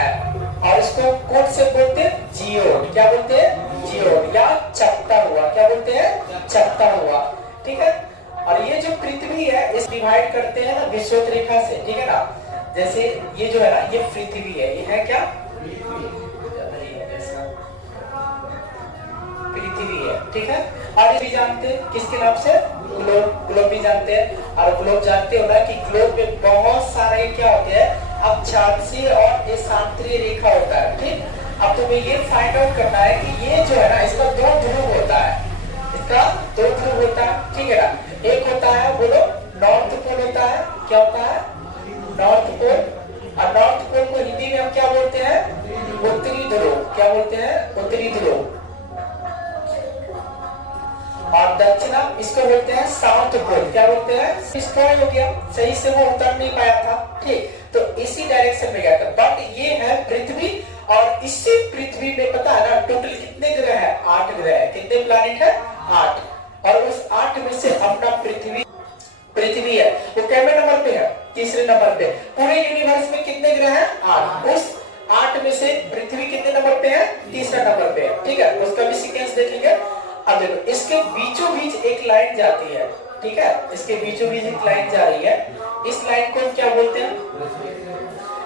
है और इसको कोड से बोलते हैं जियोड। क्या बोलते हैं? जियोड या चपटा हुआ। क्या बोलते हैं? चपटा हुआ। ठीक है। और ये जो पृथ्वी है इस डिवाइड करते हैं ना विषुवत रेखा से। ठीक है ना। जैसे ये जो है ना ये पृथ्वी है, ये है क्या? पृथ्वी है। ठीक है। और ये भी जानते हैं किसके नाम से? ग्लोब। ग्लोब भी जानते हैं। और ग्लोब जानते हो ना कि ग्लोब में बहुत सारे क्या होते हैं? अक्षांशीय और देशांतरीय रेखा होता है। ठीक। अब तुम्हें ये फाइंड आउट करना है कि ये जो है ना इसका दो ध्रुव होता है। इसका दो ध्रुव होता है। ठीक है ना। एक होता है बोलो नॉर्थ पोल होता है। क्या होता है? North pole. और नॉर्थ पोल को हिंदी में हम क्या बोलते हैं? उत्तरी ध्रुव। क्या बोलते हैं? उत्तरी ध्रुव। और दक्षिणा इसको बोलते हैं साउथ पोल। क्या बोलते हैं? डिस्ट्रॉय हो गया, सही से वो उतर नहीं पाया था। ठीक। तो इसी डायरेक्शन में गया था। बट ये है पृथ्वी और इसी पृथ्वी में पता है ना टोटल कितने ग्रह है? 8 ग्रह है। कितने प्लैनेट है? 8। और उस 8 में से अपना पृथ्वी है वो कैसे नंबर पे है? तीसरे नंबर पे। पूरे यूनिवर्स में कितने ग्रह हैं? 8। उस 8 में से पृथ्वी कितने नंबर पे है? तीसरा नंबर पे है। ठीक है। उसका भी सीक्वेंस देखेंगे। अब देखो इसके बीचों बीच एक लाइन जाती है। ठीक है। इसके बीचों बीच एक लाइन जा रही है। इस लाइन को क्या बोलते हैं?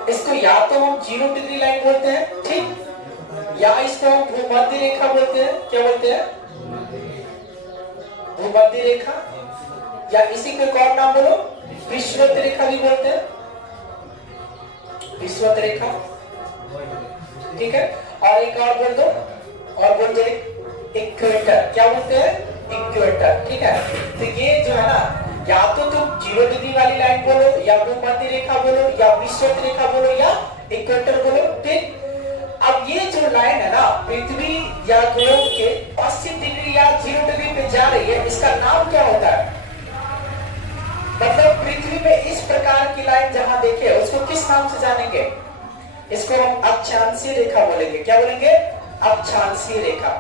इसको या तो हम 0 डिग्री लाइन बोलते हैं। ठीक। या इसको हम भूमध्य रेखा बोलते हैं। क्या बोलते हैं? भूमध्य रेखा। या इसी को एक और नाम बोलो विषुवत रेखा भी बोलते हैं। विषुवत रेखा। ठीक है। और एक और बोल दो। और बोल दो इक्वेटर। क्या बोलते हैं? इक्वेटर। ठीक है। तो ये जो है ना या तो तुम 0 डिग्री वाली लाइन बोलो या भूमध्य रेखा बोलो या विषुवत रेखा बोलो या इक्वेटर बोलो। ठीक। अब ये जो लाइन है ना पृथ्वी या ग्लोब के 80 डिग्री या 0 डिग्री पे जा रही है, इसका नाम क्या होता है? मतलब पृथ्वी में इस प्रकार की लाइन जहां देखे उसको किस नाम से जानेंगे? इसको हम अक्षांशीय रेखा बोलेंगे। क्या बोलेंगे? अक्षांशीय रेखा।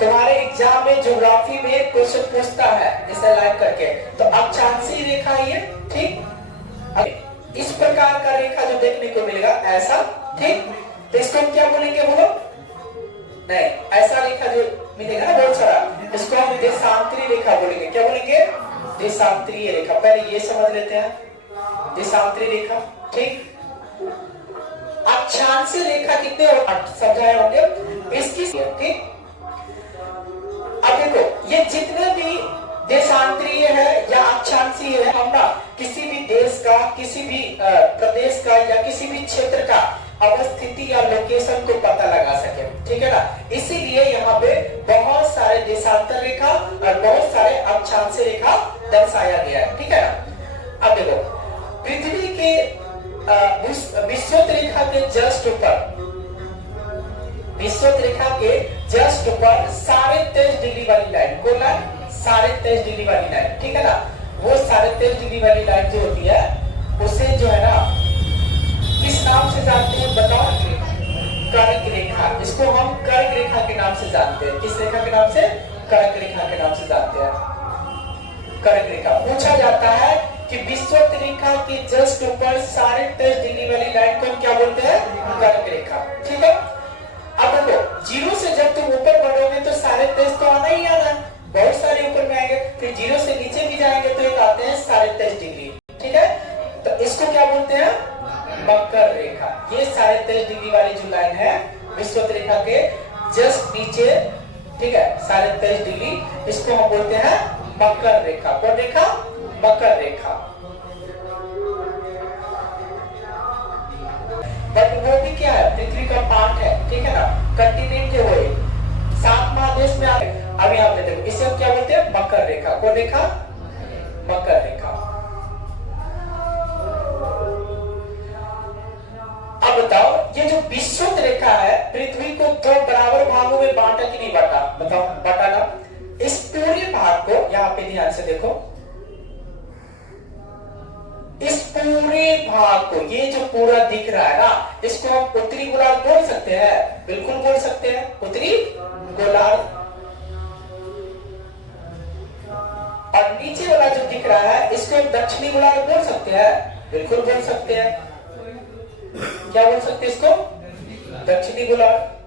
तुम्हारे एग्जाम में ज्योग्राफी में क्वेश्चन पूछता है इसे लाइन करके, तो अक्षांशीय रेखा ये। ठीक। इस प्रकार का रेखा जो देखने को मिलेगा ऐसा। ठीक। तो इसको हम क्या बोलेंगे बोलो? नहीं, ऐसा रेखा जो मिलेगा ना बहुत सारा, इसको हम देशांतरीय रेखा बोलेंगे। क्या बोलेंगे? देशांतरीय रेखा। पहले ये समझ लेते हैं देशांतरीय रेखा। ठीक। अक्षांशीय रेखा कितने समझाए होंगे इसकी। ठीक। अब देखो ये जितने भी देशांतरीय है या अक्षांशीय है, हम ना किसी भी देश का, किसी भी प्रदेश का या किसी भी क्षेत्र का अवस्थिति या लोकेशन को पता लगा सके। ठीक है ना। इसीलिए यहाँ पे बहुत सारे देशांतर रेखा और बहुत सारे अक्षांशीय रेखा दर्शाया गया है। ठीक है ना। अब देखो पृथ्वी के विषुवत रेखा के जस्ट ऊपर, विषुवत रेखा के जस्ट ऊपर 23.5 डिग्री वाली लाइन, कौन लाइन? 23.5 डिग्री वाली लाइन। ठीक है ना। वो 23.5 डिग्री वाली लाइन जो होती है उसे जो है ना किस नाम से जानते हैं बताओ? कर्क रेखा। इसको हम कर्क रेखा के नाम से जानते हैं। किस रेखा के नाम से? कर्क रेखा के नाम से जानते हैं। कर्क रेखा। पूछा जाता है कि विषुवत रेखा के जस्ट ऊपर 23.5 डिग्री वाली लाइन को हम क्या बोलते हैं? कर्क रेखा। ठीक है। अब देखो 0 से जब तुम ऊपर बढ़ोगे तो 23.5 तो आना ही आना है, बहुत सारे ऊपर में आएंगे। फिर 0 से नीचे भी जाएंगे तो एक आते हैं 23.5 डिग्री। ठीक है। तो इसको क्या बोलते हैं? मकर रेखा। ये 23.5 डिग्री वाली जो लाइन है विषुवत रेखा के जस्ट नीचे। ठीक है। 23.5 डिग्री, इसको हम बोलते हैं मकर रेखा। कौन रेखा? मकर रेखा। बट वो भी क्या है? पृथ्वी का पार्ट है। ठीक है ना। कंटिनेंट है वो 7 महादेश में आए। अब यहाँ पे देखो इसे हम क्या बोलते हैं? मकर रेखा। कौन रेखा? मकर रेखा। अब बताओ ये जो विषुवत रेखा है पृथ्वी को 2 बराबर भागों में बांटा कि नहीं बांटा? बताओ बांटा ना। इस पूरे भाग को यहाँ पे ध्यान से देखो, इस पूरे भाग को, ये जो पूरा दिख रहा है ना, इसको हम उत्तरी गोलार्ध बोल सकते हैं। बिल्कुल बोल सकते हैं उत्तरी गोलार्ध। और नीचे वाला जो दिख रहा है इसको हम दक्षिणी गोलार्ध बोल सकते हैं। बिल्कुल बोल सकते हैं। क्या बोल सकते हैं इसको? दक्षिणी गोलार्ध।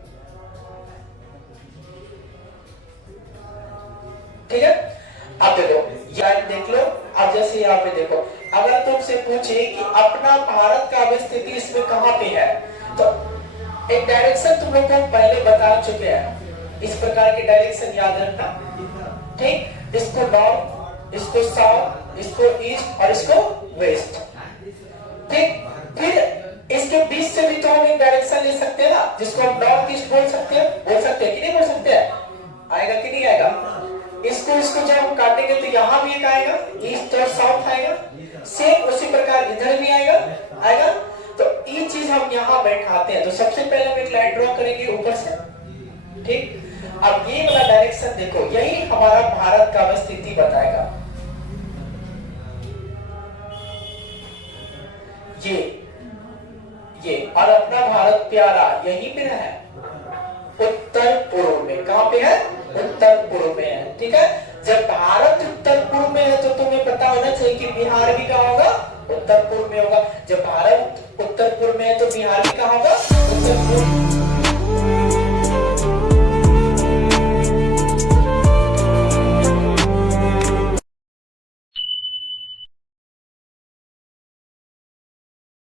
ठीक है, अब देखो यार, देख लो। अब जैसे यहाँ पे देखो, अगर तुमसे पूछे कि अपना भारत का अवस्थिति इसमें कहाँ पे है, तो एक डायरेक्शन तुम लोग को पहले बता चुके हैं। इस प्रकार के डायरेक्शन याद रखना, ठीक। इसको नॉर्थ, इसको साउथ, इसको ईस्ट और इसको वेस्ट, ठीक। फिर इसके बीच से भी तो हम एक डायरेक्शन ले सकते हैं ना, जिसको हम नॉर्थ ईस्ट बोल सकते हैं कि नहीं बोल सकते हैं? आएगा कि नहीं आएगा? इसको जब हम काटेंगे तो यहाँ भी एक आएगा, ईस्ट और साउथ आएगा। सेम उसी प्रकार इधर भी आएगा। तो ये चीज हम यहाँ बैठाते हैं। तो सबसे पहले हम एक लाइन ड्रॉ करेंगे ऊपर से, ठीक। अब ये वाला डायरेक्शन देखो, यही हमारा भारत का अवस्थिति बताएगा। ये और अपना भारत प्यारा यहीं पे है, उत्तर पूर्व में। कहां पे है? उत्तर पूर्व में है, ठीक है। जब भारत उत्तर पूर्व में है तो तुम्हें पता होना चाहिए कि बिहार भी कहां होगा? उत्तर पूर्व में होगा। जब भारत उत्तर पूर्व में है तो बिहार भी कहां होगा?